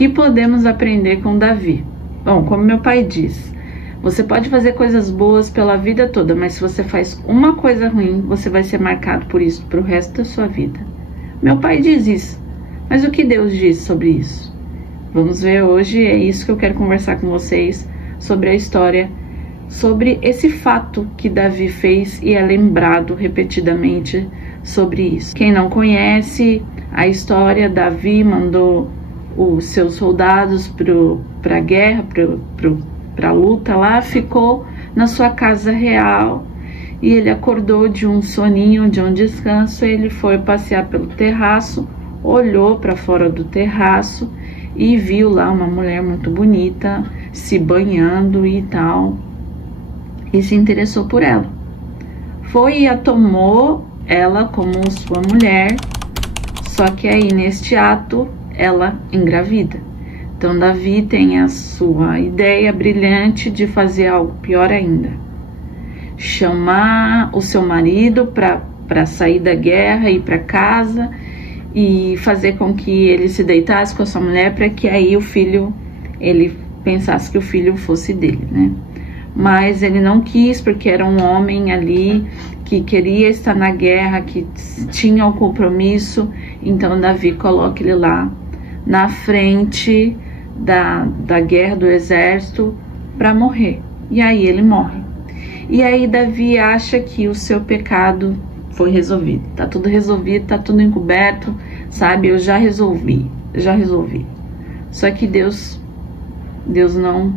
que podemos aprender com Davi? Bom, como meu pai diz, você pode fazer coisas boas pela vida toda, mas se você faz uma coisa ruim, você vai ser marcado por isso pro resto da sua vida. Meu pai diz isso, mas o que Deus diz sobre isso? Vamos ver hoje, é isso que eu quero conversar com vocês, sobre a história, sobre esse fato que Davi fez e é lembrado repetidamente sobre isso. Quem não conhece a história, Davi mandou os seus soldados para a guerra, para a luta lá, ficou na sua casa real e ele acordou de um soninho, de um descanso. Ele foi passear pelo terraço, olhou para fora do terraço e viu lá uma mulher muito bonita se banhando e tal, e se interessou por ela. Foi e a tomou ela como sua mulher, só que aí neste ato ela engravida. Então Davi tem a sua ideia brilhante de fazer algo pior ainda. Chamar o seu marido para sair da guerra, ir para casa e fazer com que ele se deitasse com a sua mulher para que aí o filho, ele pensasse que o filho fosse dele, né? Mas ele não quis, porque era um homem ali que queria estar na guerra, que tinha um compromisso. Então Davi coloca ele lá na frente da guerra, do exército, para morrer. E aí ele morre. E aí Davi acha que o seu pecado foi resolvido. Tá tudo resolvido, tá tudo encoberto, sabe? Eu já resolvi. Só que Deus não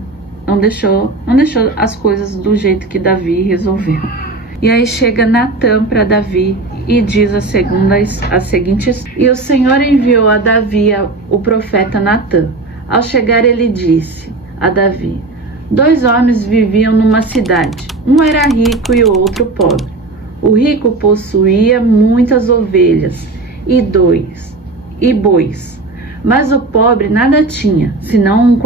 deixou as coisas do jeito que Davi resolveu. E aí chega Natã para Davi e diz a seguinte: e o Senhor enviou a Davi o profeta Natã. Ao chegar ele disse a Davi: 2 homens viviam numa cidade, um era rico e o outro pobre. O rico possuía muitas ovelhas e bois, mas o pobre nada tinha, senão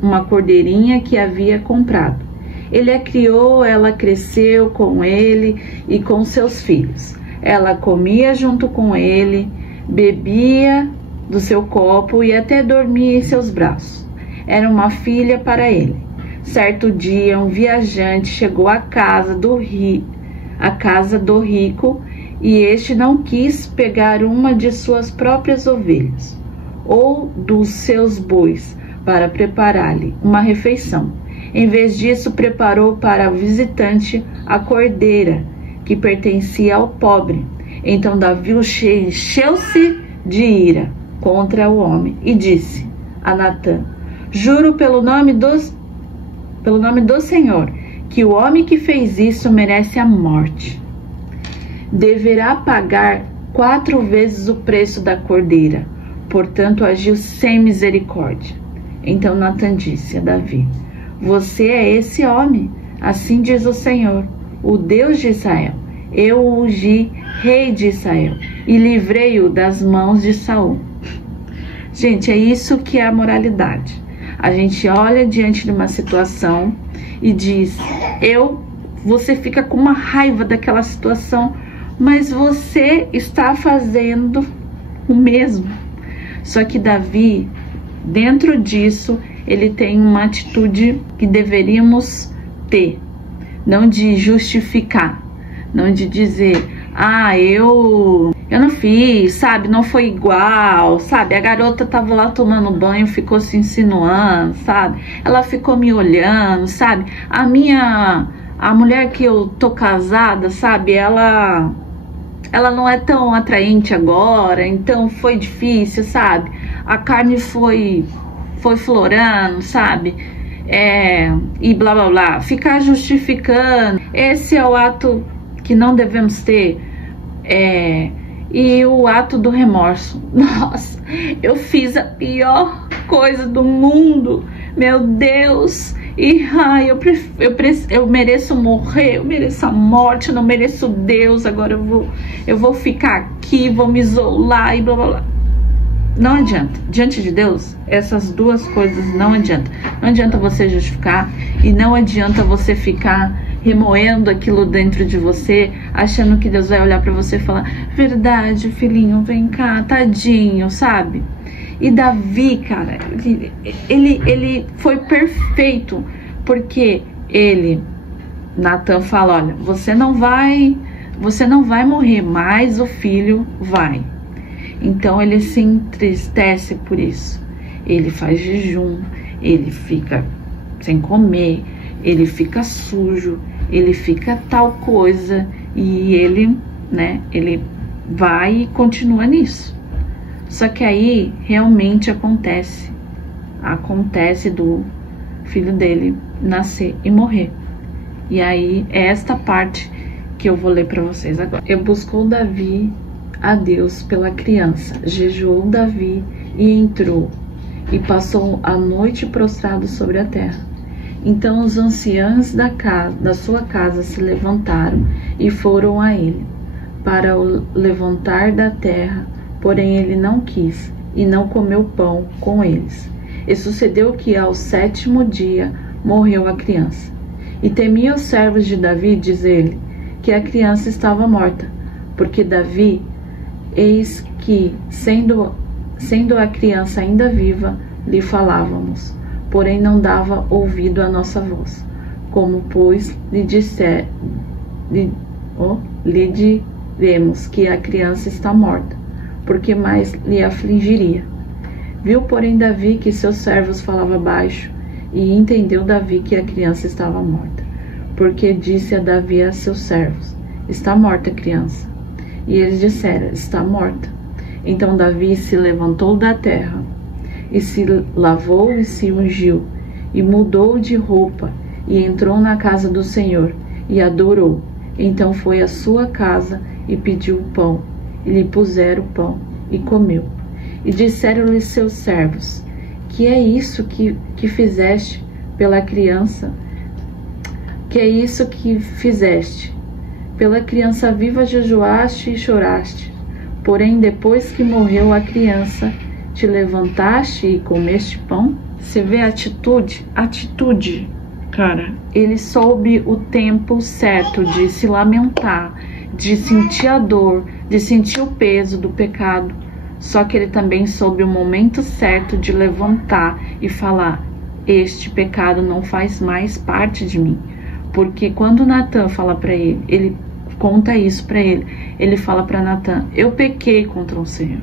uma cordeirinha que havia comprado. Ele a criou, ela cresceu com ele e com seus filhos. Ela comia junto com ele, bebia do seu copo e até dormia em seus braços. Era uma filha para ele. Certo dia, um viajante chegou à casa do rico e este não quis pegar uma de suas próprias ovelhas ou dos seus bois para preparar-lhe uma refeição. Em vez disso, preparou para o visitante a cordeira que pertencia ao pobre. Então Davi encheu-se de ira contra o homem e disse a Natã: juro pelo nome do Senhor que o homem que fez isso merece a morte. Deverá pagar 4 vezes o preço da cordeira. Portanto, agiu sem misericórdia. Então Natã disse a Davi: você é esse homem, assim diz o Senhor, o Deus de Israel. Eu o ungi rei de Israel e livrei-o das mãos de Saul. Gente, é isso que é a moralidade. A gente olha diante de uma situação e diz: você fica com uma raiva daquela situação, mas você está fazendo o mesmo. Só que Davi, dentro disso, ele tem uma atitude que deveríamos ter, não de justificar, não de dizer: eu não fiz, sabe, não foi igual, sabe, a garota tava lá tomando banho, ficou se insinuando, sabe, ela ficou me olhando, sabe, a mulher que eu tô casada, sabe, ela não é tão atraente agora, então foi difícil, sabe, a carne foi florando, sabe, e blá blá blá, ficar justificando. Esse é o ato que não devemos ter, e o ato do remorso. Nossa, eu fiz a pior coisa do mundo, meu Deus, e eu mereço morrer, eu mereço a morte, eu não mereço Deus, agora eu vou ficar aqui, vou me isolar e blá blá blá. Não adianta. Diante de Deus, essas duas coisas não adianta. Não adianta você justificar e não adianta você ficar remoendo aquilo dentro de você, achando que Deus vai olhar pra você e falar: verdade, filhinho, vem cá, tadinho, sabe? E Davi, cara, ele foi perfeito, porque Natan fala, olha, você não vai morrer, mas o filho vai. Então ele se entristece por isso. Ele faz jejum, ele fica sem comer, ele fica sujo, ele fica tal coisa, e ele vai e continua nisso. Só que aí realmente acontece do filho dele nascer e morrer. E aí é esta parte que eu vou ler para vocês agora. E buscou Davi a Deus pela criança, jejuou Davi e entrou, e passou a noite prostrado sobre a terra. Então os anciãos da sua casa se levantaram e foram a ele, para o levantar da terra, porém ele não quis, e não comeu pão com eles. E sucedeu que ao 7º dia morreu a criança. E temia os servos de Davi, dizer-lhe, que a criança estava morta, porque Davi, eis que, sendo a criança ainda viva, lhe falávamos, porém não dava ouvido à nossa voz. Como, pois, lhe diremos que a criança está morta, porque mais lhe afligiria. Viu, porém, Davi que seus servos falavam baixo, e entendeu Davi que a criança estava morta, porque disse a Davi a seus servos, está morta a criança. E eles disseram, está morta. Então Davi se levantou da terra, e se lavou e se ungiu, e mudou de roupa, e entrou na casa do Senhor, e adorou. Então foi à sua casa, e pediu o pão, e lhe puseram o pão, e comeu. E disseram-lhe seus servos, que é isso que fizeste pela criança? Que é isso que fizeste? Pela criança viva jejuaste e choraste, porém depois que morreu a criança, te levantaste e comeste pão? Você vê a atitude, cara. Ele soube o tempo certo de se lamentar, de sentir a dor, de sentir o peso do pecado. Só que ele também soube o momento certo de levantar e falar, este pecado não faz mais parte de mim. Porque quando Natan fala para ele conta isso para ele fala para Natan, eu pequei contra o Senhor.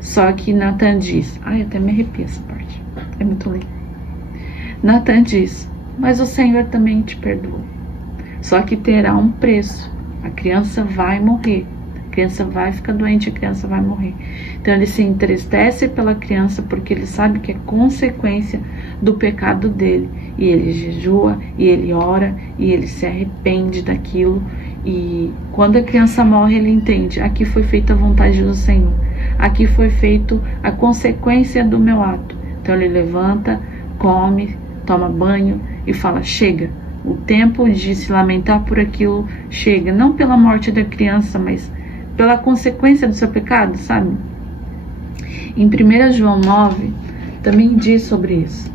Só que Natan diz, até me arrepia essa parte, é muito lindo. Natan diz, mas o Senhor também te perdoa. Só que terá um preço, a criança vai morrer. A criança vai ficar doente, a criança vai morrer. Então ele se entristece pela criança porque ele sabe que é consequência do pecado dele. E ele jejua, e ele ora, e ele se arrepende daquilo. E quando a criança morre, ele entende, aqui foi feita a vontade do Senhor. Aqui foi feito a consequência do meu ato. Então ele levanta, come, toma banho e fala, chega. O tempo de se lamentar por aquilo chega. Não pela morte da criança, mas pela consequência do seu pecado, sabe? Em 1 João 9, também diz sobre isso.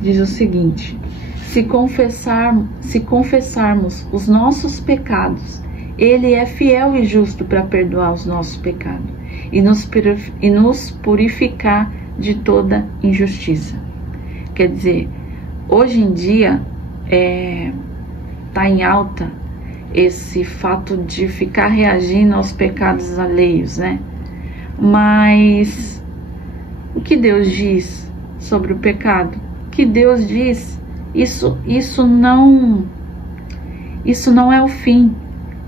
Diz o seguinte, se confessarmos os nossos pecados, Ele é fiel e justo para perdoar os nossos pecados e nos purificar de toda injustiça. Quer dizer, hoje em dia tá em alta esse fato de ficar reagindo aos pecados alheios, né? Mas o que Deus diz sobre o pecado? O que Deus diz? Isso não é o fim.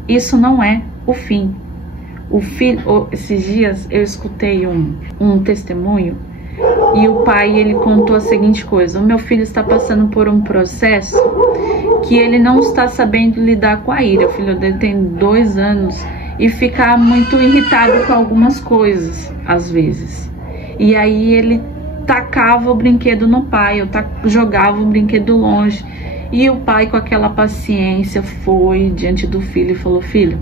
Isso não é o fim. Esses dias eu escutei um testemunho e o pai, ele contou a seguinte coisa, o meu filho está passando por um processo que ele não está sabendo lidar com a ira. O filho dele tem 2 anos e fica muito irritado com algumas coisas, às vezes. E aí ele tacava o brinquedo no pai, jogava o brinquedo longe. E o pai, com aquela paciência, foi diante do filho e falou, filho,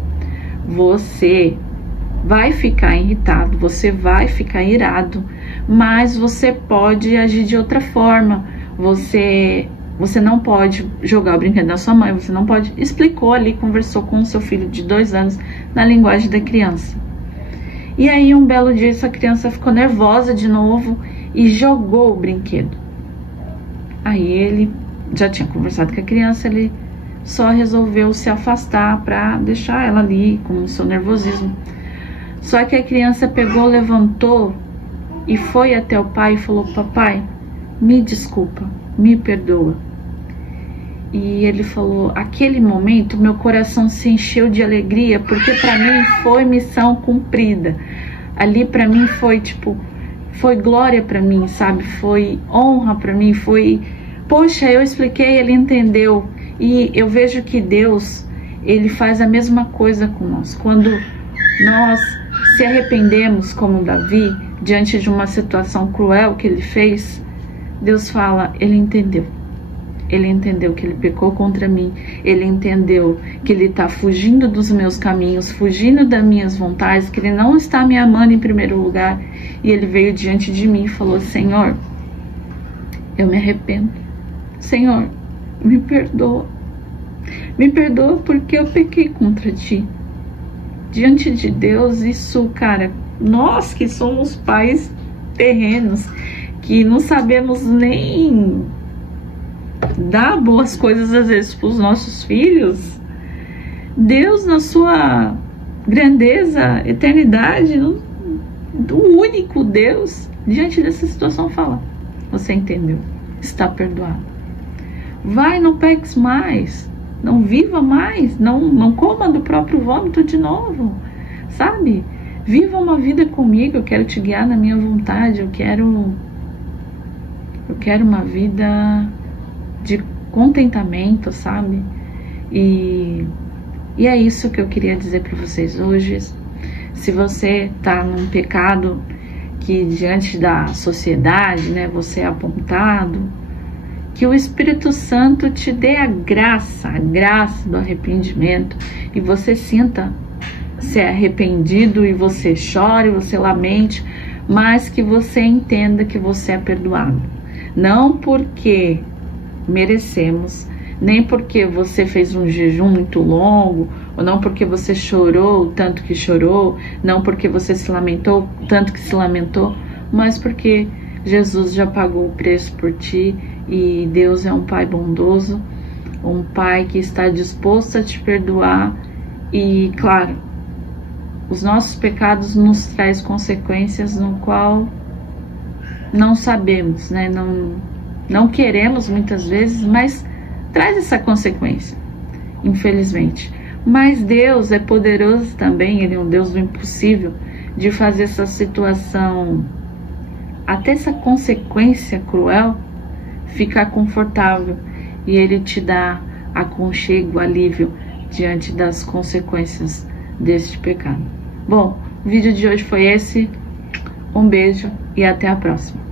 você vai ficar irritado, você vai ficar irado, mas você pode agir de outra forma. Você não pode jogar o brinquedo da sua mãe, você não pode... Explicou ali, conversou com o seu filho de 2 anos na linguagem da criança. E aí um belo dia essa criança ficou nervosa de novo e jogou o brinquedo. Aí ele já tinha conversado com a criança, ele só resolveu se afastar para deixar ela ali com o seu nervosismo. Só que a criança pegou, levantou e foi até o pai e falou: papai, me desculpa, me perdoa. E ele falou: aquele momento meu coração se encheu de alegria, porque para mim foi missão cumprida. Ali para mim foi tipo, foi glória para mim, sabe? Foi honra para mim, foi, poxa, eu expliquei, ele entendeu. E eu vejo que Deus, ele faz a mesma coisa com nós. Quando nós se arrependemos, como Davi, diante de uma situação cruel que ele fez, Deus fala: ele entendeu. Ele entendeu que ele pecou contra mim. Ele entendeu que ele está fugindo dos meus caminhos, fugindo das minhas vontades, que ele não está me amando em primeiro lugar. E ele veio diante de mim e falou: Senhor, eu me arrependo. Senhor, me perdoa. Me perdoa porque eu pequei contra ti. Diante de Deus, isso, cara, nós que somos pais terrenos, que não sabemos nem dar boas coisas às vezes para os nossos filhos, Deus, na sua grandeza, eternidade, do único Deus, diante dessa situação fala: você entendeu, está perdoado. Vai, não peques mais, não viva mais, não coma do próprio vômito de novo, sabe? Viva uma vida comigo, eu quero te guiar na minha vontade, eu quero uma vida de contentamento, sabe? E é isso que eu queria dizer para vocês hoje. Se você tá num pecado que diante da sociedade, né, você é apontado, que o Espírito Santo te dê a graça do arrependimento, e você sinta ser arrependido, e você chore, você lamente, mas que você entenda que você é perdoado. Não porque merecemos, nem porque você fez um jejum muito longo, ou não porque você chorou tanto que chorou, não porque você se lamentou tanto que se lamentou, mas porque Jesus já pagou o preço por ti, e Deus é um Pai bondoso, um Pai que está disposto a te perdoar. E claro, os nossos pecados nos traz consequências no qual não sabemos, né? Não queremos muitas vezes, mas traz essa consequência, infelizmente. Mas Deus é poderoso também, Ele é um Deus do impossível, de fazer essa situação, até essa consequência cruel, ficar confortável, e Ele te dá aconchego, alívio diante das consequências deste pecado. Bom, o vídeo de hoje foi esse. Um beijo e até a próxima.